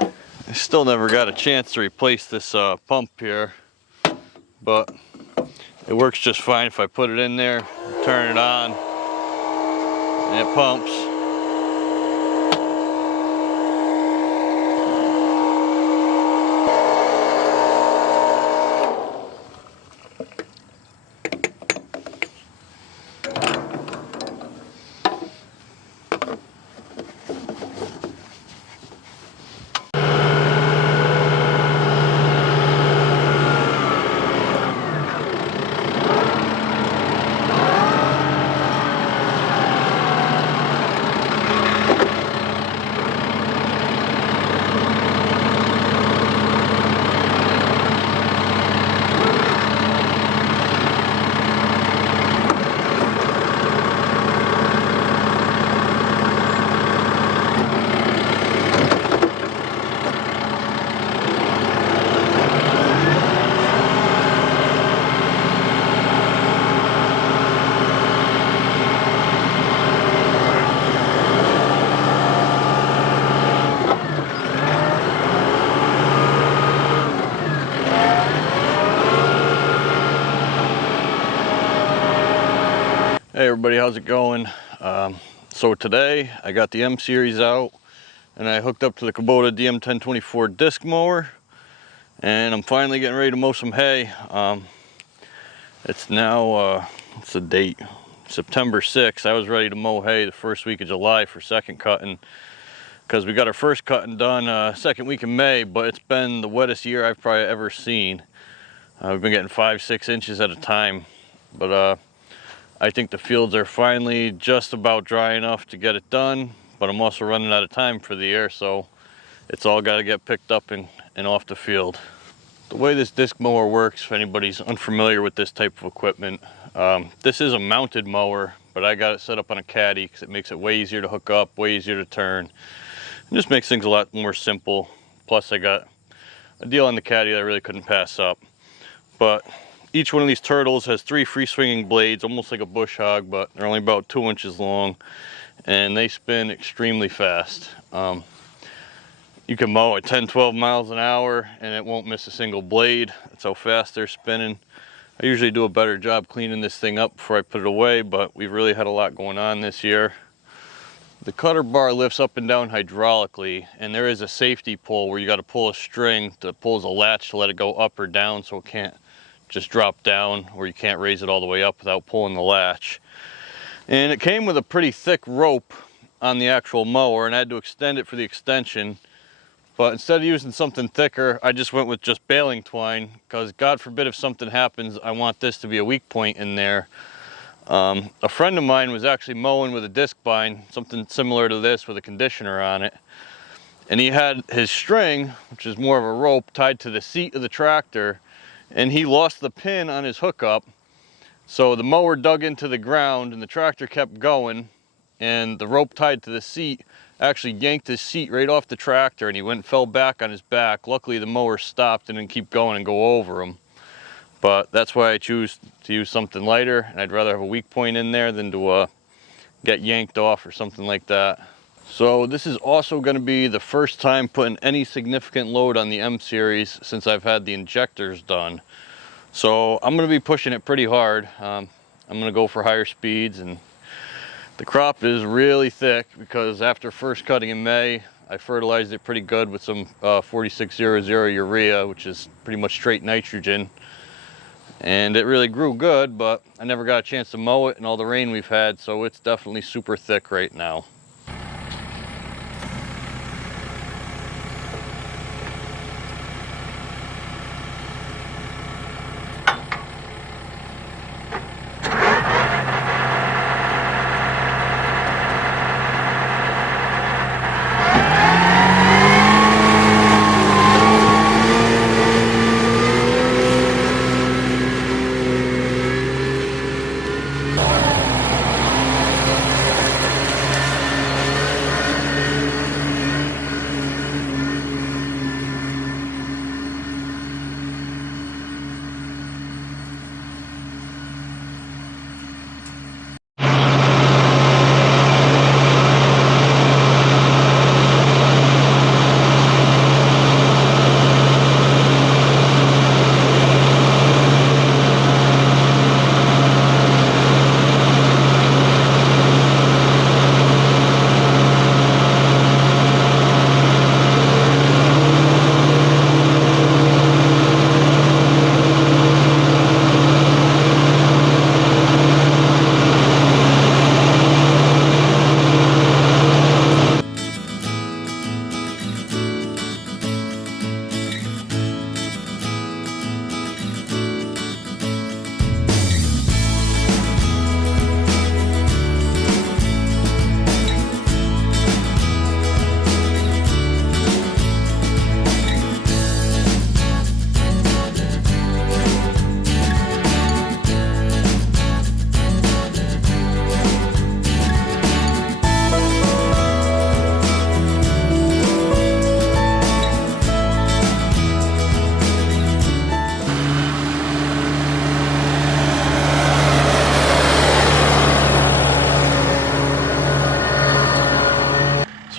I still never got a chance to replace this pump here, but it works just fine if I put it in there, turn it on, and it pumps. Hey everybody, how's it going? So today I got the M series out and I hooked up to the Kubota DM1024 disc mower, and I'm finally getting ready to mow some hay. It's now, what's the date? September 6th. I was ready to mow hay the first week of July for second cutting, because we got our first cutting done second week in May, but it's been the wettest year I've probably ever seen. We've been getting 5-6 inches at a time, but I think the fields are finally just about dry enough to get it done, but I'm also running out of time for the year, so it's all got to get picked up and off the field. The way this disc mower works, if anybody's unfamiliar with this type of equipment, this is a mounted mower, but I got it set up on a caddy because it makes it way easier to hook up, way easier to turn. It just makes things a lot more simple. Plus I got a deal on the caddy that I really couldn't pass up. But each one of these turtles has 3 free swinging blades, almost like a bush hog, but they're only about 2 inches long, and they spin extremely fast. You can mow at 10-12 miles an hour and it won't miss a single blade. That's how fast they're spinning. I usually do a better job cleaning this thing up before I put it away, but we've really had a lot going on this year. The cutter bar lifts up and down hydraulically, and there is a safety pull where you got to pull a string that pulls a latch to let it go up or down, so it can't just drop down, or you can't raise it all the way up without pulling the latch. And it came with a pretty thick rope on the actual mower, and I had to extend it for the extension. But instead of using something thicker, I just went with just baling twine, because God forbid if something happens, I want this to be a weak point in there. A friend of mine was actually mowing with a disc bind, something similar to this with a conditioner on it. And he had his string, which is more of a rope, tied to the seat of the tractor, and he lost the pin on his hookup. So the mower dug into the ground and the tractor kept going, and the rope tied to the seat actually yanked his seat right off the tractor, and he went and fell back on his back. Luckily the mower stopped and didn't keep going and go over him. But that's why I choose to use something lighter, and I'd rather have a weak point in there than to get yanked off or something like that. So this is also going to be the first time putting any significant load on the M series since I've had the injectors done. So I'm going to be pushing it pretty hard. I'm going to go for higher speeds, and the crop is really thick because after first cutting in May, I fertilized it pretty good with some 4600 urea, which is pretty much straight nitrogen. And it really grew good, but I never got a chance to mow it in all the rain we've had, so it's definitely super thick right now.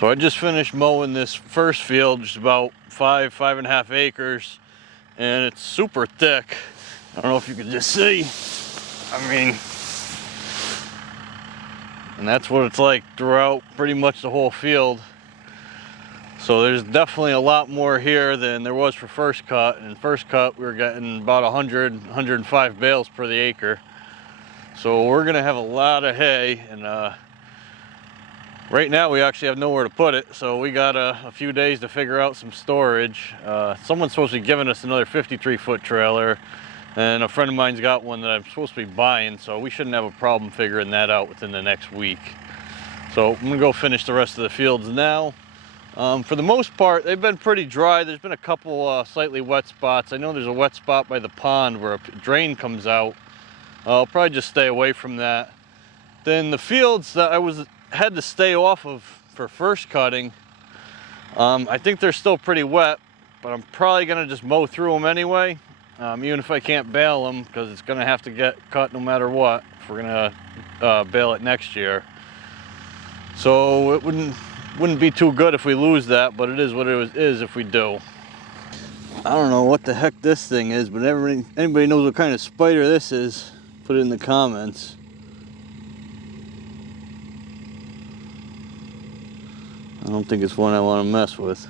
So I just finished mowing this first field, just about 5.5 acres, and it's super thick. I don't know if you can just see. I mean, and that's what it's like throughout pretty much the whole field. So there's definitely a lot more here than there was for first cut. And first cut, we were getting about 105 bales per the acre. So we're gonna have a lot of hay, and right now we actually have nowhere to put it. So we got a few days to figure out some storage. Someone's supposed to be giving us another 53-foot trailer, and a friend of mine's got one that I'm supposed to be buying, so we shouldn't have a problem figuring that out within the next week. So I'm gonna go finish the rest of the fields now. For the most part, they've been pretty dry. There's been a couple slightly wet spots. I know there's a wet spot by the pond where a drain comes out. I'll probably just stay away from that. Then the fields that I had to stay off of for first cutting, I think they're still pretty wet, but I'm probably gonna just mow through them anyway. Even if I can't bale them, because it's gonna have to get cut no matter what if we're gonna bale it next year. So it wouldn't be too good if we lose that, but it is what it is if we do. I don't know what the heck this thing is, but anybody knows what kind of spider this is, put it in the comments. I don't think it's one I want to mess with.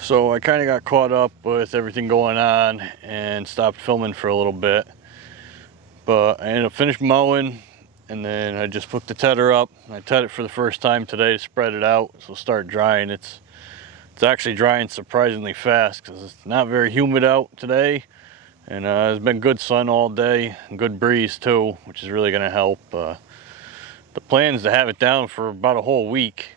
So I kind of got caught up with everything going on and stopped filming for a little bit. But I ended up finished mowing, and then I just hooked the tedder up. I ted it for the first time today to spread it out, so it'll start drying. It's actually drying surprisingly fast because it's not very humid out today, and there's been good sun all day and good breeze too, which is really going to help. The plan is to have it down for about a whole week.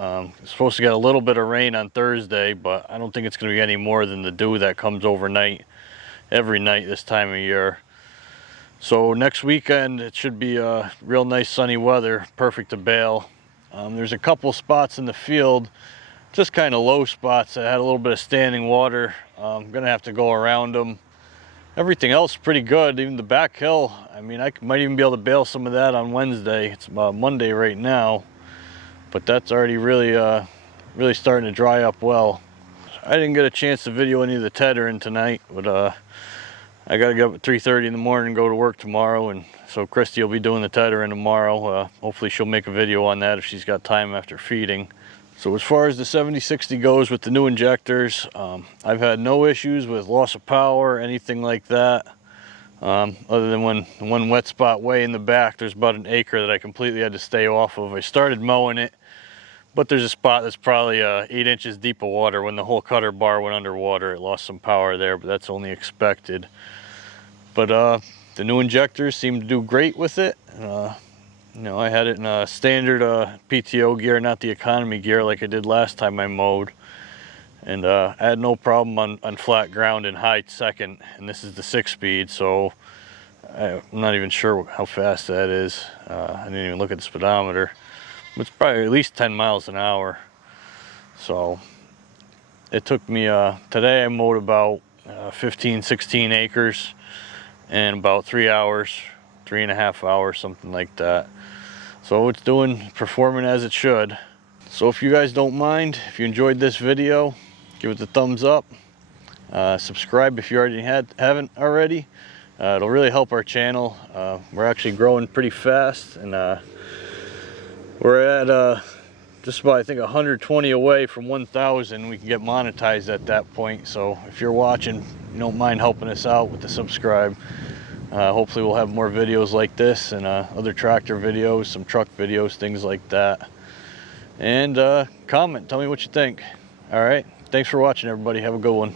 It's supposed to get a little bit of rain on Thursday, but I don't think it's going to be any more than the dew that comes overnight every night this time of year. So next weekend it should be real nice sunny weather, perfect to bale. There's a couple spots in the field, just kind of low spots that had a little bit of standing water. I'm gonna have to go around them. Everything else is pretty good, even the back hill. I mean, I might even be able to bale some of that on Wednesday. It's about Monday right now, but that's already really starting to dry up well. I didn't get a chance to video any of the tethering tonight, but I gotta get up at 3:30 in the morning and go to work tomorrow, and so Christy will be doing the tethering tomorrow. Hopefully she'll make a video on that if she's got time after feeding. So as far as the 7060 goes with the new injectors, I've had no issues with loss of power, anything like that. Other than one wet spot way in the back, there's about an acre that I completely had to stay off of. I started mowing it, but there's a spot that's probably 8 inches deep of water. When the whole cutter bar went underwater, it lost some power there, but that's only expected. But The new injectors seem to do great with it. You know, I had it in a standard PTO gear, not the economy gear like I did last time I mowed. And I had no problem on flat ground in high second, and this is the 6-speed, so I'm not even sure how fast that is. I didn't even look at the speedometer. It's probably at least 10 miles an hour. So it took me, today I mowed about 15, 16 acres in about 3 hours, 3.5 hours, something like that. So it's performing as it should. So if you guys don't mind, if you enjoyed this video, give it a thumbs up. Subscribe if you haven't already. It'll really help our channel. We're actually growing pretty fast, and we're at just about, I think, 120 away from 1,000. We can get monetized at that point. So if you're watching, you don't mind helping us out with the subscribe. Hopefully we'll have more videos like this, and other tractor videos, some truck videos, things like that. And comment, tell me what you think. All right, thanks for watching, everybody. Have a good one.